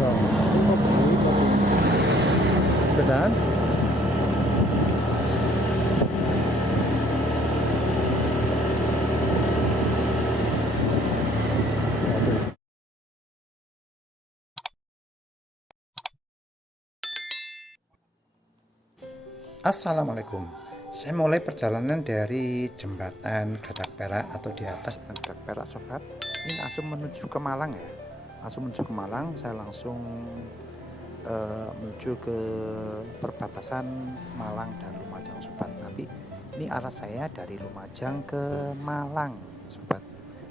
ya. Ini mau beli, benar. Assalamualaikum. Saya mulai perjalanan dari jembatan Geladak Perak atau di atas Geladak Perak, sobat. Ini langsung menuju ke Malang ya. Langsung menuju ke Malang, saya langsung menuju ke perbatasan Malang dan Lumajang, sobat. Nanti ini arah saya dari Lumajang ke Malang, sobat.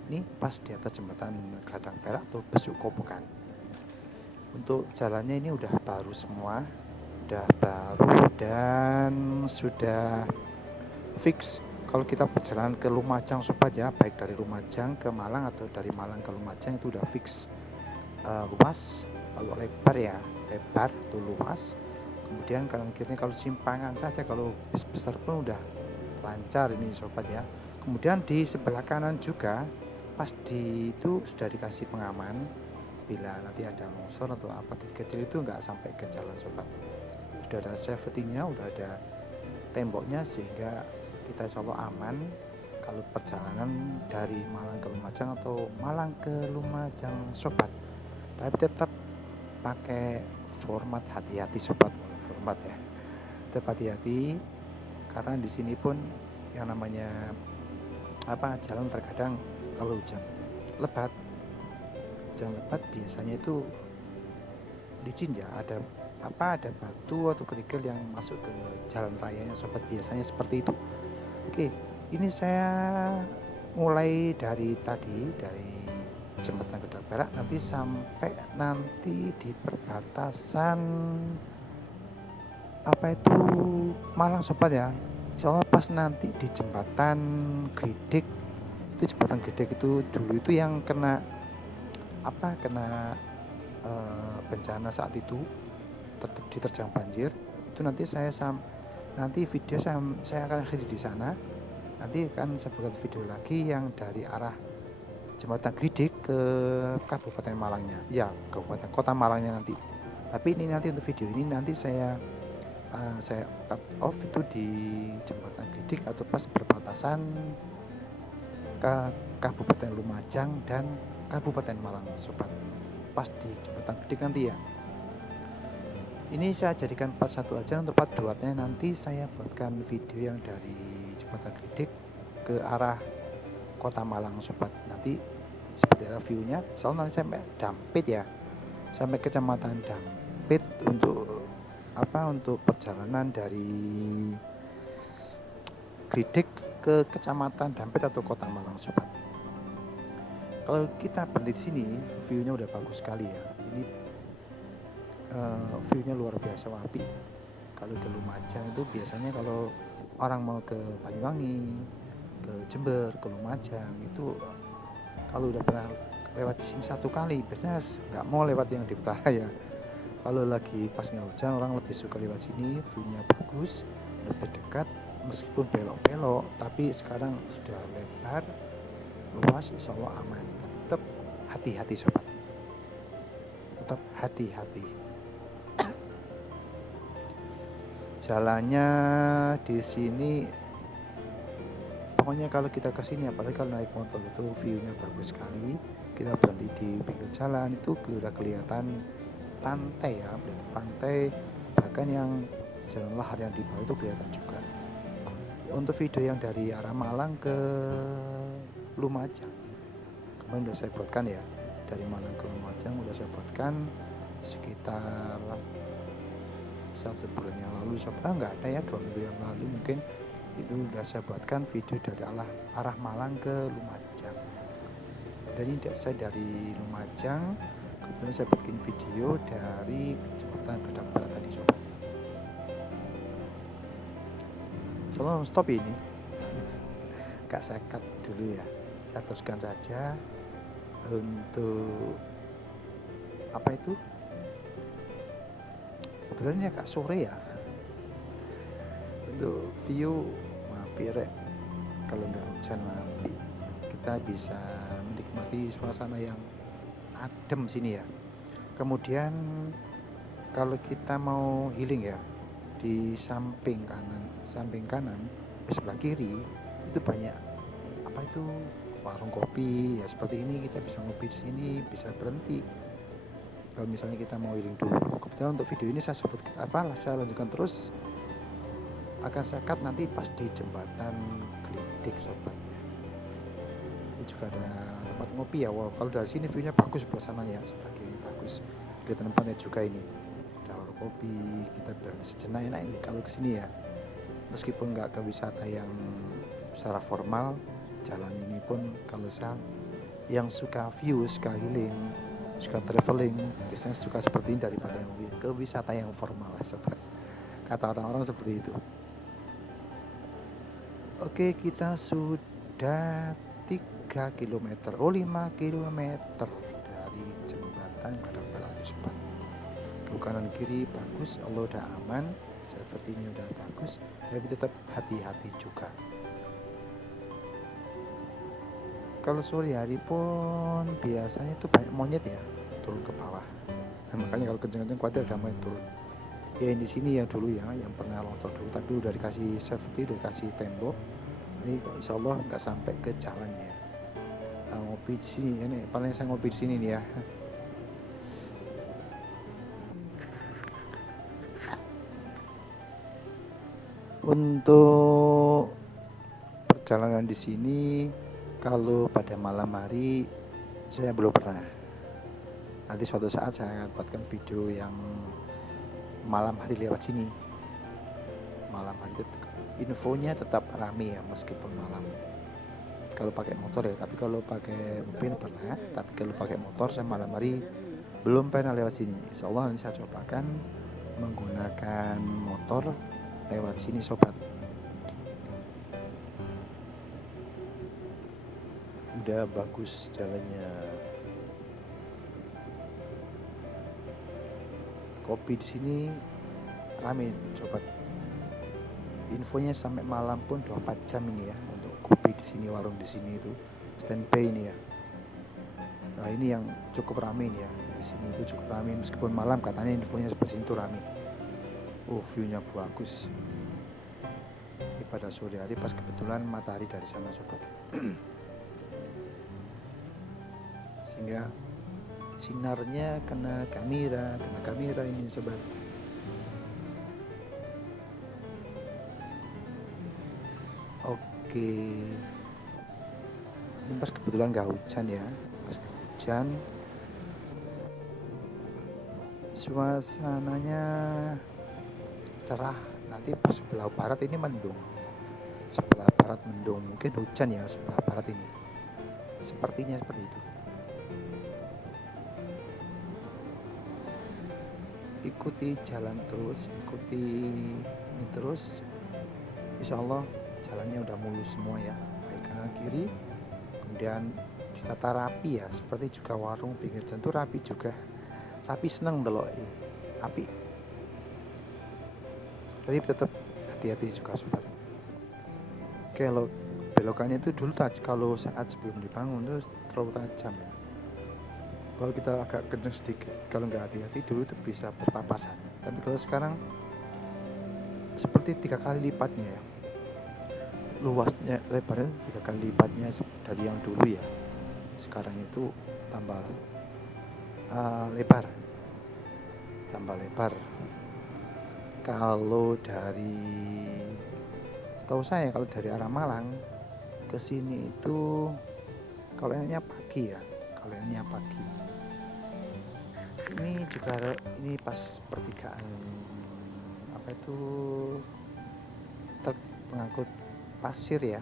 Ini pas di atas jembatan Geladak Perak atau Besuko bukan. Untuk jalannya ini udah baru semua, udah baru dan sudah fix kalau kita perjalanan ke Lumajang, sobat ya, baik dari Lumajang ke Malang atau dari Malang ke Lumajang itu udah fix. Luas, kalau lebar ya lebar tuh luas, kemudian kanan kirinya kalau simpangan saja, kalau bis besar pun udah lancar ini, sobat ya. Kemudian di sebelah kanan juga pas di itu sudah dikasih pengaman, bila nanti ada longsor atau apa kecil itu nggak sampai ke jalan, sobat. Sudah ada safety-nya, udah ada temboknya, sehingga kita insya Allah aman kalau perjalanan dari Malang ke Lumajang atau Malang ke Lumajang, sobat. Tapi tetap pakai format hati-hati, sobat. Format ya, tetap hati-hati karena di sini pun yang namanya jalan terkadang kalau hujan lebat biasanya itu licin ya, ada batu atau kerikil yang masuk ke jalan rayanya, sobat, biasanya seperti itu. Oke, ini saya mulai dari jembatan Geladak Perak nanti sampai di perbatasan Malang, sobat ya. Insyaallah pas nanti di jembatan Gledek, itu jembatan Gledek itu dulu itu yang kena bencana saat itu, diterjang banjir. Itu nanti video saya akan akhiri di sana. Nanti akan saya buat video lagi yang dari arah jembatan Gledek ke Kabupaten Malangnya, ya Kabupaten Kota Malangnya nanti. Tapi ini nanti untuk video ini nanti saya cut off itu di jembatan Gledek atau pas perbatasan ke Kabupaten Lumajang dan Kabupaten Malang, sobat. Pas di jembatan Gledek nanti ya. Ini saya jadikan part 1 aja, untuk part 2-nya nanti saya buatkan video yang dari jembatan Gledek ke arah Kota Malang, sobat. Nanti seperti apa view-nya. Soalnya nanti sampai Dampit ya, sampai Kecamatan Dampit untuk perjalanan dari Gledek ke Kecamatan Dampit atau Kota Malang, sobat. Kalau kita berhenti di sini, view-nya udah bagus sekali ya. Ini view-nya luar biasa wapi. Kalau ke Lumajang itu biasanya kalau orang mau ke Banyuwangi, ke Jember, ke Lumajang itu kalau udah pernah lewat di sini satu kali, biasanya nggak mau lewat yang di utara ya. Kalau lagi pas nggak hujan, orang lebih suka lewat sini, view-nya bagus, lebih dekat, meskipun belok-belok, tapi sekarang sudah lebar, luas, insya Allah aman. Tetap hati-hati, sobat. Tetap hati-hati. Jalannya di sini pokoknya kalau kita ke sini, apalagi kalau naik motor itu view-nya bagus sekali. Kita berhenti di pinggir jalan itu udah kelihatan pantai ya, pantai, bahkan yang jalan lahar yang di bawah itu kelihatan juga. Untuk video yang dari arah Malang ke Lumajang kemarin udah saya buatkan ya, dari Malang ke Lumajang udah saya buatkan sekitar 1 bulan yang lalu, enggak ada ya, 2 minggu yang lalu mungkin. Itu udah saya buatkan video dari arah Malang ke Lumajang. Dan ini saya dari Lumajang, kemudian saya bikin video dari jembatan Geladak Perak tadi, sobat. Soalnya stop ini gak saya cut dulu ya, saya teruskan saja untuk sebenarnya agak sore ya, untuk view mampir kalau nggak hujan nanti kita bisa menikmati suasana yang adem sini ya. Kemudian kalau kita mau healing ya, di samping kanan sebelah kiri itu banyak apa itu warung kopi ya, seperti ini kita bisa ngopi di sini, bisa berhenti kalau misalnya kita mau healing dulu. Kebetulan untuk video ini saya saya lanjutkan terus, akan saya cut nanti pas di jembatan Gelidik sobat ya. Ini juga ada tempat ngopi ya. Wow, kalau dari sini viewnya bagus sebelah sana ya, sebelah kiri bagus. Kelihatan tempatnya juga ini. Ada warung kopi, kita berhenti sejenak enak ini kalau kesini ya. Meskipun nggak ke wisata yang secara formal, jalan ini pun kalau saya yang suka view, suka healing, suka traveling, biasanya suka seperti ini daripada yang ke wisata yang formal lah sobat. Kata orang-orang seperti itu. Oke, kita sudah 3 km, 5 km dari jembatan Gladang Perak sobat. Ke kanan kiri bagus, Allah udah aman, safety-nya udah bagus, tapi tetap hati-hati juga. Kalau sore hari pun biasanya itu banyak monyet ya turun ke bawah. Nah, makanya kalau kenceng-kenceng khawatir ada monyet turun. Ya di sini yang dulu ya, yang pernah longsor dulu, tapi udah dikasih safety, udah dikasih tembok. Ini insya Allah nggak sampai ke jalannya. Nah, ngopi di sini, ini paling saya ngopi di sini nih ya. Untuk perjalanan di sini, kalau pada malam hari saya belum pernah. Nanti suatu saat saya akan buatkan video yang malam hari lewat sini. Malam hari infonya tetap rame ya meskipun malam. Kalau pakai motor ya, tapi kalau pakai mobil pernah. Tapi kalau pakai motor saya malam hari belum pernah lewat sini. Insya Allah nanti saya cobakan menggunakan motor lewat sini sobat. Udah bagus jalannya. Kopi di sini rame sobat. Infonya sampai malam pun 24 jam ini ya untuk kopi di sini, warung di sini itu standby ini ya. Nah, ini yang cukup rame ini ya. Di sini itu cukup rame meskipun malam, katanya infonya seperti itu rame. View-nya bagus. Ini pada sore hari pas kebetulan matahari dari sana sobat. Sehingga sinarnya kena kamera ini sobat. Oke, ini pas kebetulan gak hujan ya, pas gak hujan, suasananya cerah. Nanti pas sebelah barat ini mendung, mungkin hujan ya sebelah barat ini, sepertinya seperti itu. Ikuti jalan terus, ikuti ini terus, insya Allah jalannya udah mulus semua ya, baik kanan kiri. Kemudian ditata rapi ya, seperti juga warung pinggir jalan itu rapi juga, rapi seneng delok api. Tapi tetap hati-hati juga sobat. Kalau belokannya itu dulu kalau saat sebelum dibangun itu terlalu tajam ya. Kalau kita agak kenceng sedikit, kalau nggak hati-hati dulu itu bisa berpapasan. Tapi kalau sekarang seperti 3 kali lipatnya ya, luasnya, lebarnya 3 kali lipatnya dari yang dulu ya. Sekarang itu tambah lebar. Kalau setahu saya kalau dari arah Malang ke sini itu kalau enaknya pagi ya, Ini juga ini pas pertigaan apa itu truk pengangkut pasir ya,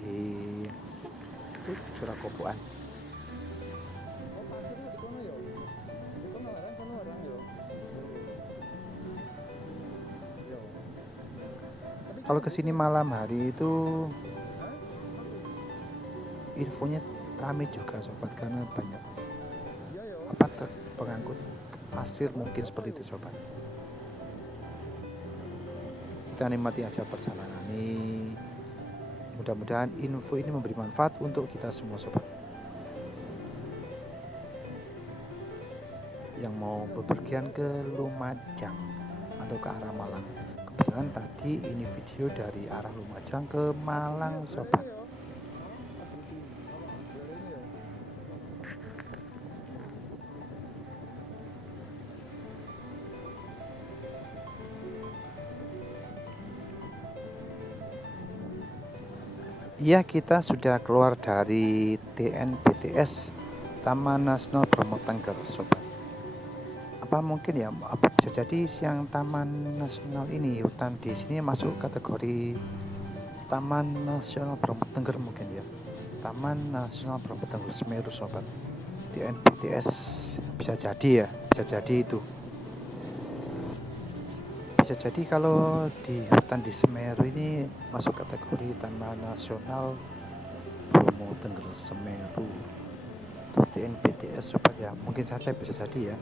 itu curah kopuan. Kalau kesini malam hari itu infonya rame juga sobat, karena banyak truk pengangkut pasir, mungkin seperti itu sobat. Kita nikmati aja perjalanan ini. Mudah-mudahan info ini memberi manfaat untuk kita semua sobat. yang mau bepergian ke Lumajang atau ke arah Malang. Kebetulan tadi ini video dari arah Lumajang ke Malang sobat. Iya, kita sudah keluar dari TNBTS Taman Nasional Bromo Tengger sobat. Apa mungkin ya, apa bisa jadi siang Taman Nasional ini, hutan di sini masuk kategori Taman Nasional Bromo Tengger mungkin ya. Taman Nasional Bromo Tengger Semeru sobat. TNBTS bisa jadi ya, bisa jadi itu. Bisa jadi kalau di hutan di Semeru ini masuk kategori Taman Nasional Bromo Tengger Semeru. Itu TNBTS sobat ya, mungkin saja bisa jadi ya.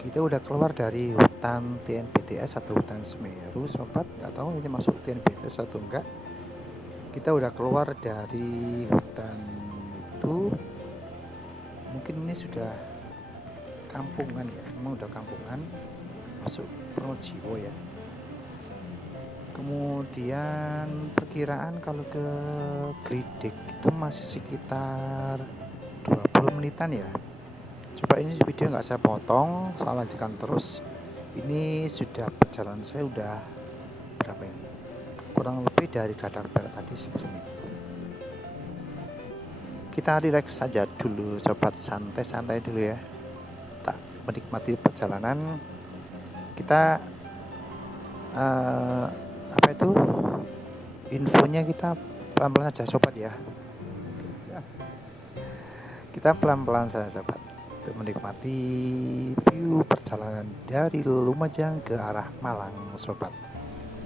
Kita udah keluar dari hutan TNBTS atau hutan Semeru sobat, nggak tahu ini masuk TNBTS atau enggak. Kita udah keluar dari hutan itu, mungkin ini sudah kampungan ya, memang udah kampungan, masuk Pronojiwo ya. Kemudian perkiraan kalau ke Gridek itu masih sekitar 20 menitan ya. Coba ini video nggak saya potong, saya lanjutkan terus. Ini sudah perjalanan saya udah berapa ini? Kurang lebih dari Gladang Perak tadi 10 menit. Kita relax saja dulu sobat, santai-santai dulu ya. Tak menikmati perjalanan. Kita apa itu? Infonya kita pelan-pelan saja sobat ya. Kita pelan-pelan saja sobat, untuk menikmati view perjalanan dari Lumajang ke arah Malang sobat.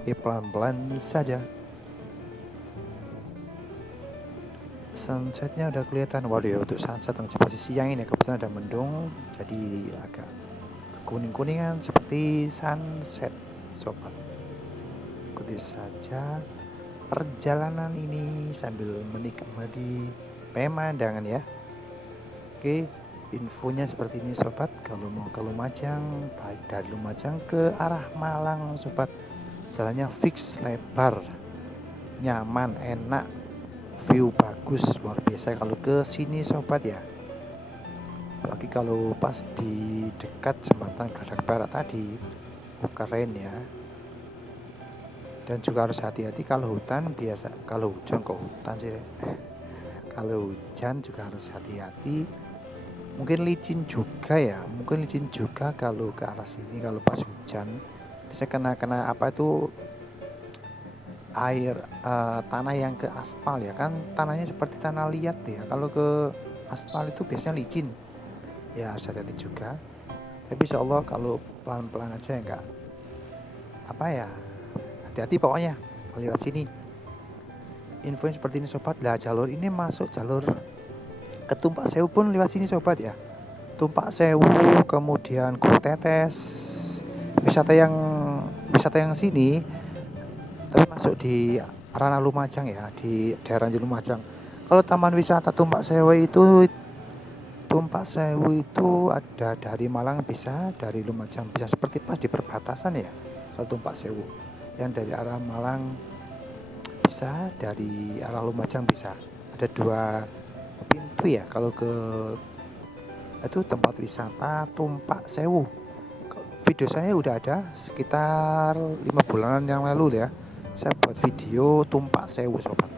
Pelan-pelan saja. Sunsetnya udah kelihatan. Waduh ya, untuk sunset yang posisi siang ini kebetulan ada mendung, jadi agak kuning-kuningan seperti sunset sobat. Ikuti saja perjalanan ini sambil menikmati pemandangan ya. Oke, infonya seperti ini sobat. Kalau mau ke Lumajang, baik dari Lumajang ke arah Malang sobat, jalannya fix, lebar, nyaman, enak, view bagus, luar biasa kalau ke sini sobat ya. Apalagi kalau pas di dekat jembatan Gladang Perak tadi, keren ya. Dan juga harus hati-hati kalau hutan, biasa kalau hujan kok hutan sih. Kalau hujan juga harus hati-hati. Mungkin licin juga ya, mungkin licin juga kalau ke arah sini. Kalau pas hujan bisa kena apa itu, air tanah yang ke aspal ya kan, tanahnya seperti tanah liat ya. Kalau ke aspal itu biasanya licin ya, harus hati-hati juga. Tapi insya Allah kalau pelan-pelan aja ya, enggak apa ya, hati-hati pokoknya lewat sini. Infonya seperti ini sobat. Lah jalur ini masuk jalur ke Tumpak Sewu pun lewat sini sobat ya. Tumpak Sewu, kemudian Gua Tetes, wisata yang sini tapi masuk di ranah Lumajang ya, di daerah Lumajang. Kalau taman wisata Tumpak Sewu itu ada dari Malang bisa, dari Lumajang bisa, seperti pas di perbatasan ya. Kalau Tumpak Sewu yang dari arah Malang bisa, dari arah Lumajang bisa. Ada 2 pintu ya kalau ke itu tempat wisata Tumpak Sewu. Video saya udah ada sekitar 5 bulanan yang lalu ya, saya buat video Tumpak Sewu sobat.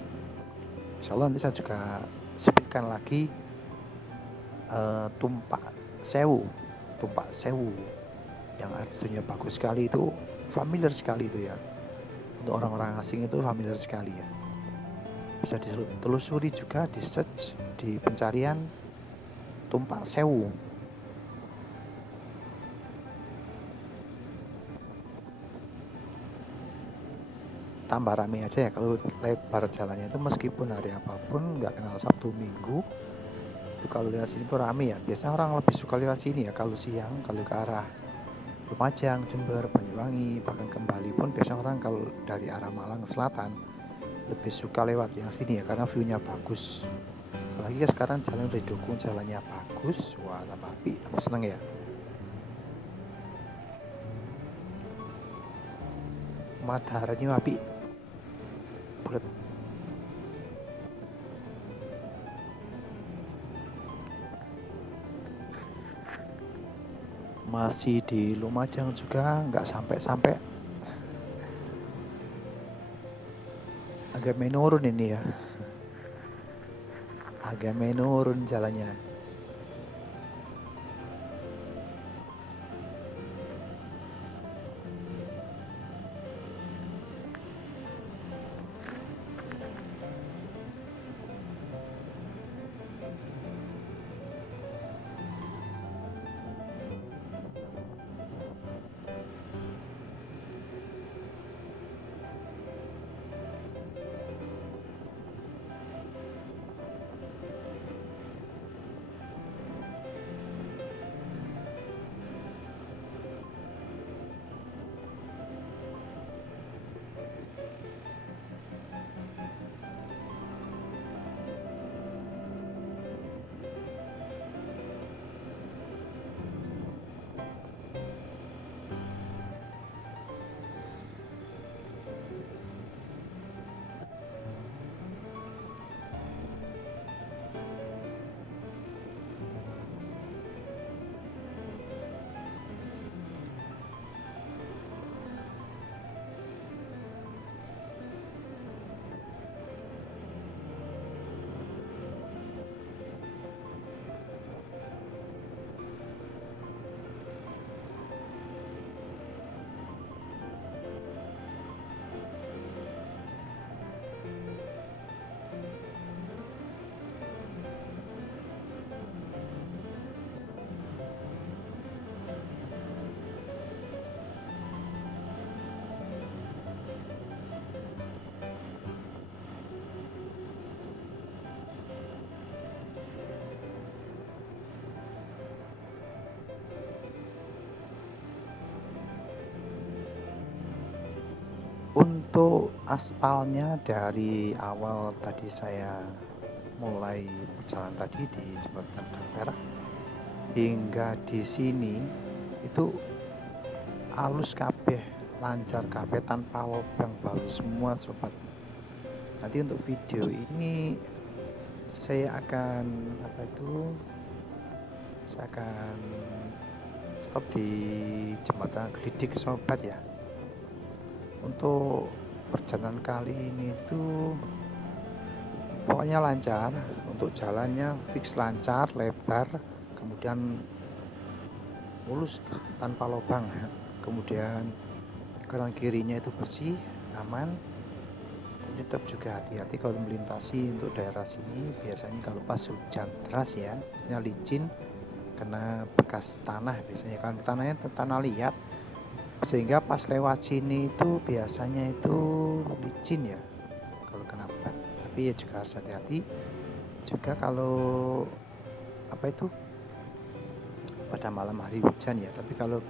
Insyaallah nanti saya juga speakkan lagi Tumpak Sewu yang artinya bagus sekali, itu familiar sekali itu ya. Untuk orang-orang asing itu familiar sekali ya. Bisa ditelusuri juga, di search di pencarian Tumpak Sewu. Tambah rame aja ya kalau lebar jalannya itu, meskipun hari apapun, nggak kenal Sabtu Minggu itu kalau lewat sini tuh rame ya. Biasanya orang lebih suka lewat sini ya kalau siang, kalau ke arah Lumajang, Jember, Banyuwangi, bahkan kembali pun biasanya orang kalau dari arah Malang Selatan lebih suka lewat yang sini ya, karena view-nya bagus. Apalagi sekarang jalan udah didukung, jalannya bagus, wah tambah api, tambah seneng ya. mataharinya api bulat. Masih di Lumajang juga, nggak sampai-sampai, agak menurun ini ya, agak menurun jalannya. Untuk aspalnya dari awal tadi saya mulai jalan tadi di Jembatan Gedang Perak hingga di sini itu alus kabeh, lancar kabeh tanpa lubang, baru semua sobat. Nanti untuk video ini saya akan saya akan stop di Jembatan Gelidik sobat ya. Untuk perjalanan kali ini tuh pokoknya lancar, untuk jalannya fix lancar, lebar, kemudian mulus tanpa lubang ya. Kemudian kanan kirinya itu bersih, aman. Dan tetap juga hati-hati kalau melintasi untuk daerah sini. Biasanya kalau pas hujan deras ya, licin, kena bekas tanah biasanya, kan tanahnya tanah liat, sehingga pas lewat sini itu biasanya itu licin ya kalau kena ban. Tapi ya juga harus hati-hati juga kalau pada malam hari hujan ya. Tapi kalau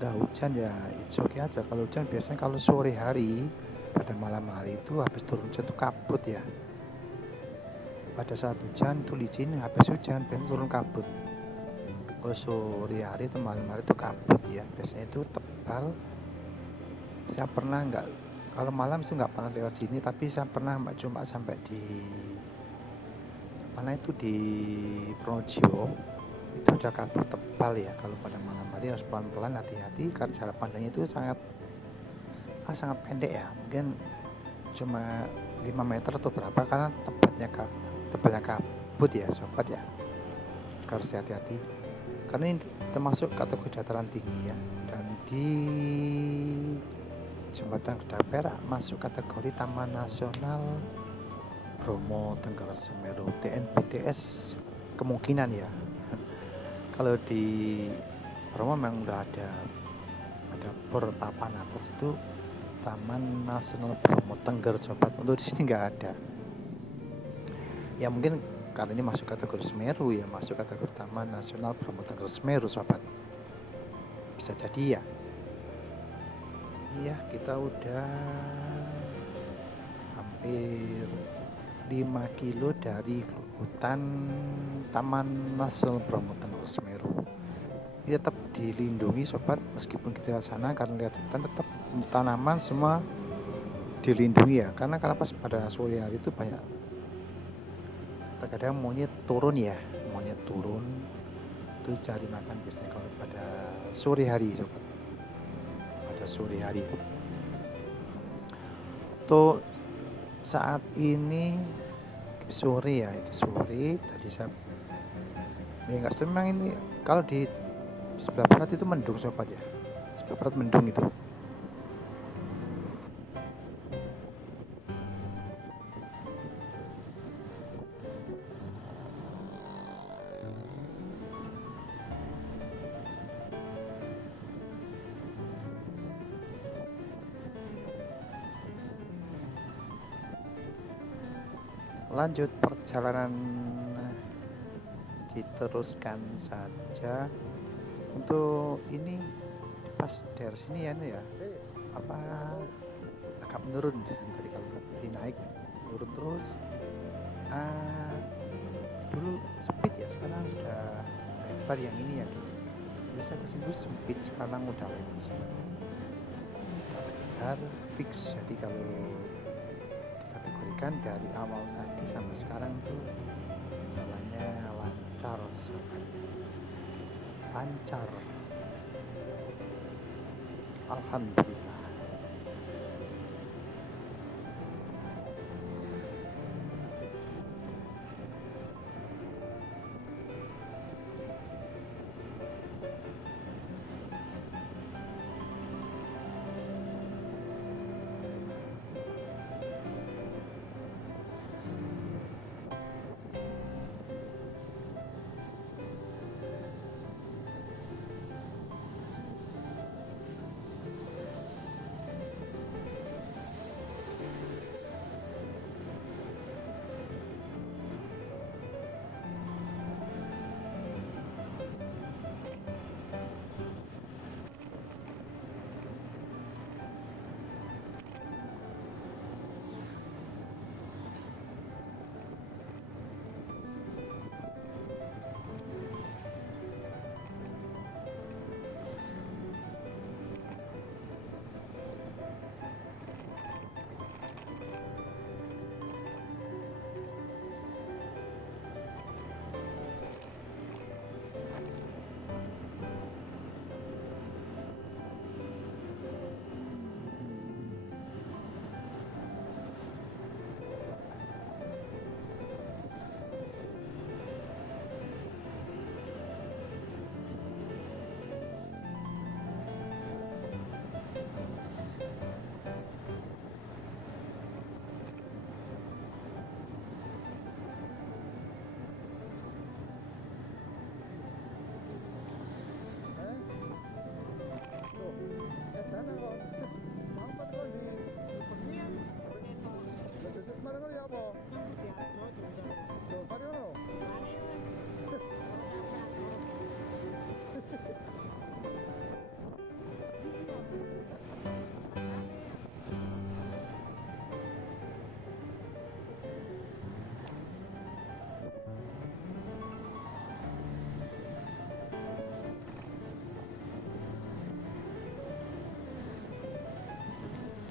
nggak hujan ya it's okay aja. Kalau hujan biasanya kalau sore hari pada malam hari itu habis turun hujan itu kabut ya. Pada saat hujan itu licin, habis hujan biasanya turun kabut. Kalau sore hari atau malam hari itu kabut ya, biasanya itu tebal. Saya pernah kalau malam itu nggak pernah lewat sini, tapi saya pernah cuma sampai di mana itu di Pronojiwo, itu ada kabut tebal ya. Kalau pada malam hari harus pelan-pelan, hati-hati karena jarak pandangnya itu sangat pendek ya, mungkin cuma 5 meter atau berapa, karena tebalnya kabut ya sobat ya. Harus hati-hati karena ini termasuk kategori dataran tinggi ya, dan di Jembatan Gedang Perak masuk kategori Taman Nasional Bromo Tengger Semeru TNBTS kemungkinan ya. Kalau di Bromo memang udah ada bor papan atas itu Taman Nasional Bromo Tengger sobat. Untuk di sini nggak ada ya, mungkin karena ini masuk kategori Semeru ya, masuk kategori Taman Nasional Bromo Tengger Semeru sobat, bisa jadi ya. Iya, kita udah hampir 5 kilo dari hutan Taman Nasional Bromo Tengger Semeru. Ini tetap dilindungi sobat, meskipun kita ke sana karena lihat hutan tetap untuk tanaman semua dilindungi ya, karena pas pada sore hari itu banyak terkadang monyet turun ya, monyet turun itu cari makan biasanya kalau pada sore hari sobat, pada sore hari tuh. Saat ini sore ya, itu sore tadi saya ya nggak tahu, memang ini kalau di sebelah barat itu mendung sobat ya, sebelah barat mendung itu. Lanjut perjalanan, diteruskan saja. Untuk ini pas dari sini ya, apa agak menurun tadi, kalau tadi naik turun terus. Dulu sempit ya, sekarang sudah lebar. Yang ini ya bisa kesini sempit, sekarang udah lebar semua, lebar fix. Jadi kalau dikategorikan dari awal tadi sampai sekarang tuh jalannya lancar sobat, lancar, alhamdulillah.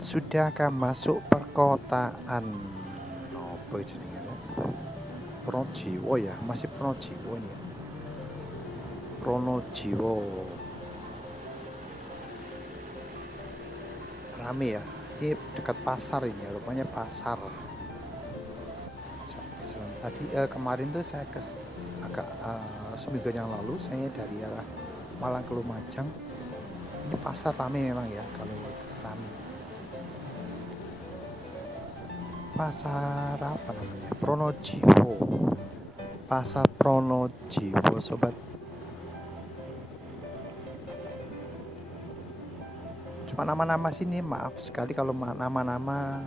Sudahkah masuk perkotaan? Apa jenenge? Pronojiwo ya, masih Pronojiwo ini ya. Pronojiwo. Rame ya. Ini dekat pasar ini ya, rupanya pasar. Tadi kemarin tuh saya agak seminggu yang lalu saya dari arah Malang ke Lumajang. Ini pasar rame memang ya, kalau rame. Pasar apa namanya? Pronojiwo. Pasar Pronojiwo sobat. Cuma nama-nama sini, maaf sekali kalau nama-nama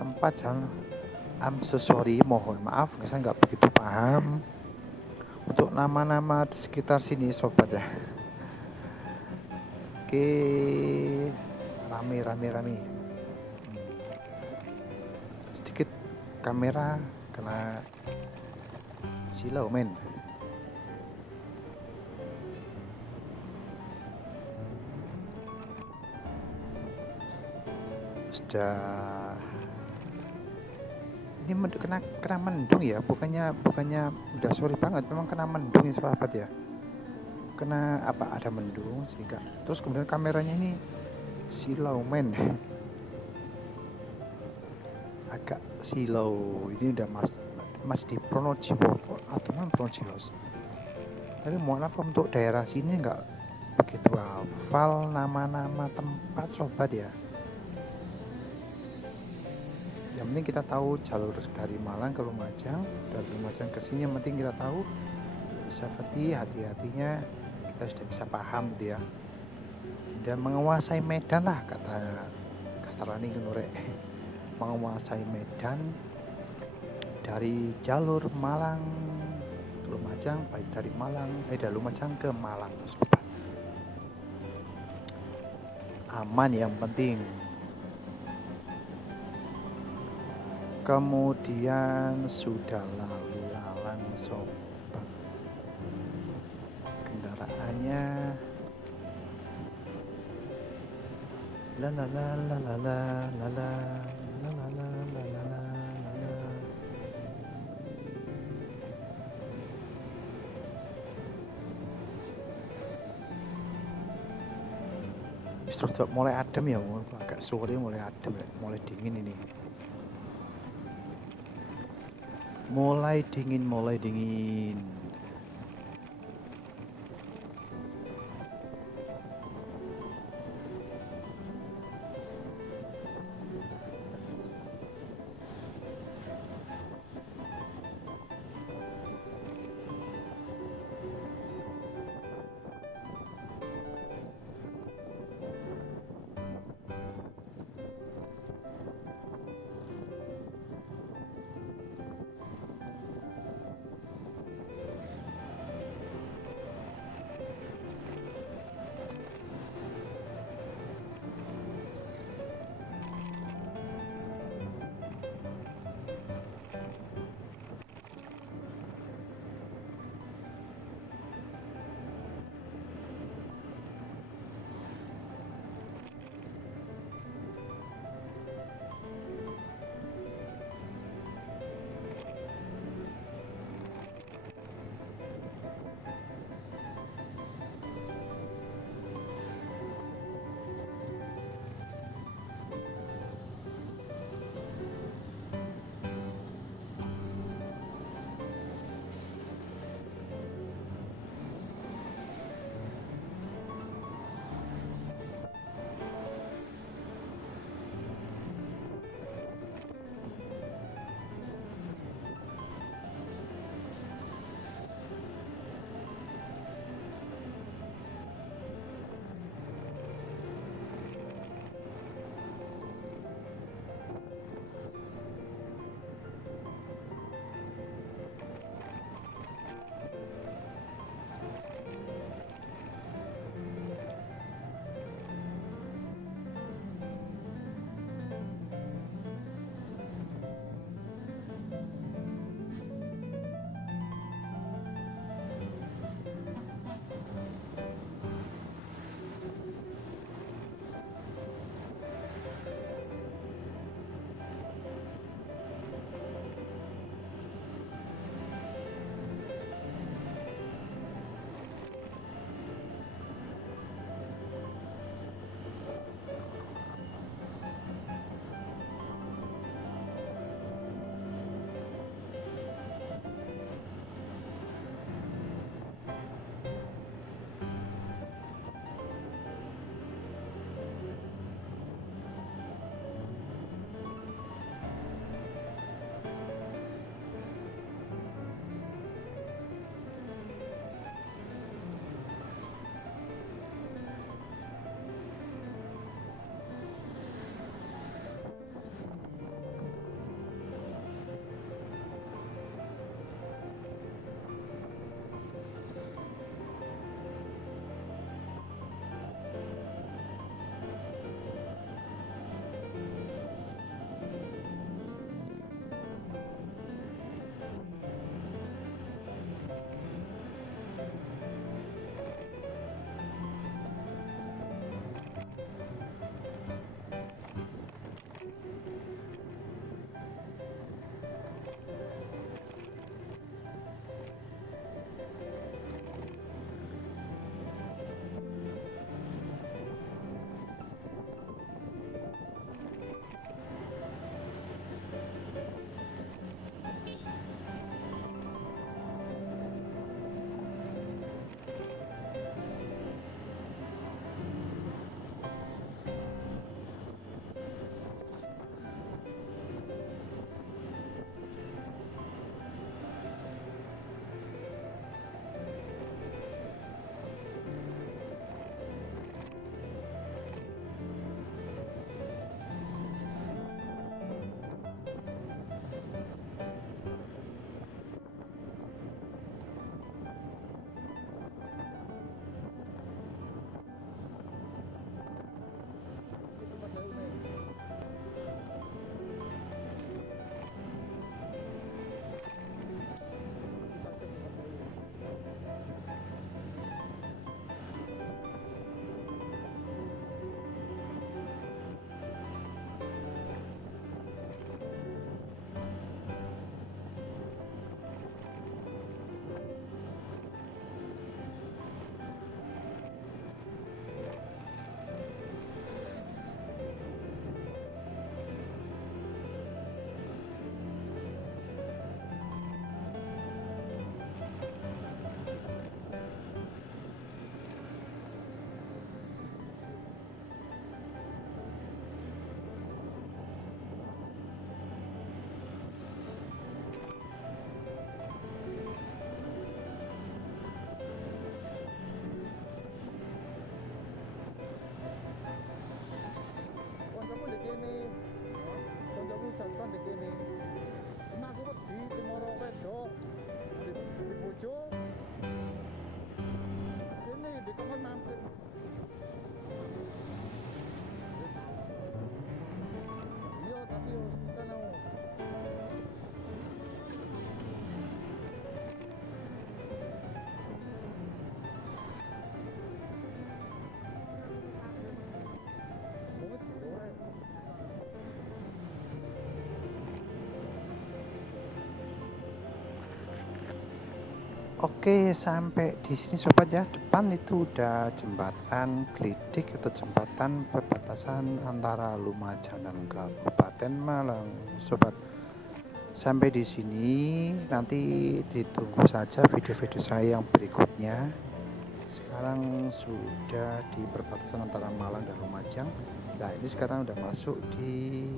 tempat jalan, I'm so sorry, mohon maaf, saya nggak begitu paham untuk nama-nama di sekitar sini sobat ya. Oke, rame. Sedikit kamera kena silau men. sudah ini kena mendung ya, bukannya udah sore banget, memang kena mendung ya sahabat ya. Kena apa, ada mendung sehingga terus kemudian kameranya ini silau men. Agak silau. Ini udah mas di Pronojiwo atau mana Pronojiwo. Tapi mohon maaf untuk daerah sini nggak begitu hafal nama-nama tempat sobat ya. Yang penting kita tahu jalur dari Malang ke Lumajang, dari Lumajang ke sini yang penting kita tahu safety, hati-hatinya kita sudah bisa paham gitu ya. Dan menguasai medan lah kata Kastarani Genurek. Menguasai medan dari jalur Malang ke Lumajang, baik dari Lumajang ke Malang sobat. Aman yang penting. Kemudian sudah lalu lalang sobat, kendaraannya la la la la la la la la la la la la la la. Sudah mulai adem ya, agak sore mulai adem ya, mulai dingin ini. Mulai dingin. Oke, sampai di sini sobat ya. Depan itu udah jembatan Glidik atau jembatan perbatasan antara Lumajang dan Kabupaten Malang, sobat. Sampai di sini nanti ditunggu saja video-video saya yang berikutnya. Sekarang sudah di perbatasan antara Malang dan Lumajang. Nah, ini sekarang udah masuk di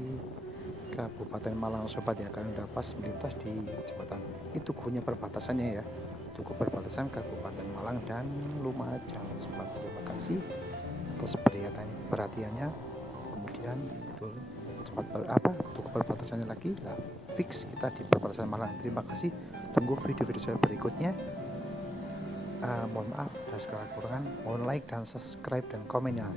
Kabupaten Malang sobat ya, kalian udah pas melintas di jembatan. Itu tugunya perbatasannya ya. Tugu perbatasan Kabupaten Malang dan Lumajang sobat. Terima kasih atas perhatiannya. Kemudian itu tugu perbatasannya lagi lah, fix kita di perbatasan Malang. Terima kasih, tunggu video-video saya berikutnya. Mohon maaf atas kekurangan, mohon like dan subscribe dan komennya.